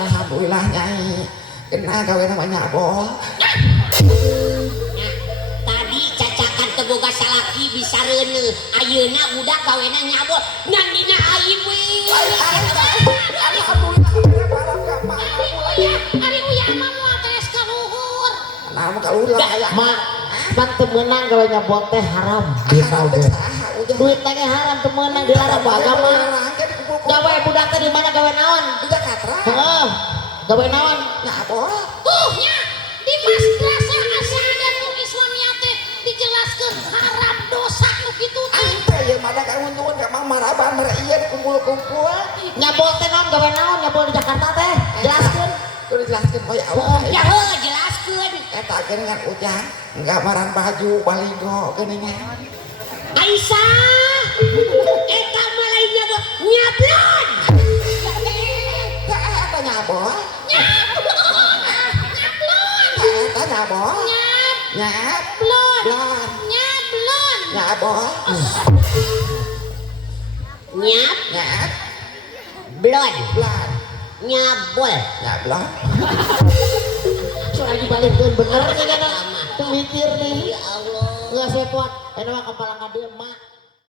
alhamdulillah nyai kena gawe namanya abol. Tadi cacakan teboga salaki bisa rene ayeuna budak gawena nyabol nang dina aing we. Alhamdulillah balap gampang. Ari uya mah moal teres ka luhur. Nah kalulah aya mak pan teu meunang gawe nyabot teh haram dina oge duit teh haram teu meunang dilarang ku agama gawe budak teh di mana gawe naon di Jakarta. heeh gawe naon Nyabol. Tuh nya di madrasah asadan nu Islamiyah teh dijelaskeun haram dosa nu kitu teh. Ante ye mana kauntungan ka mang maraban mere ieu kumpul-kumpul. nyabot teh naon gawe naon nyabol di Jakarta teh jelaskeun Kudu dijelaskeun we Allah. Ya heuh jelaskeun. Eta geungan ujang nggambaran baju baligo geuningan. Aisyah eta mah lain nyabot nyablon. Eta nyabol. Nyablon. Eta nyabol. Nyablon. Lan. Nyablon. Nyabol. Nyab Nyab. blon. Lan. Nyabol. Nyablon. soal dibalikeun bener nya teu mikir nih Ya Allah. geus sepot eta mah kepala ngadieu mak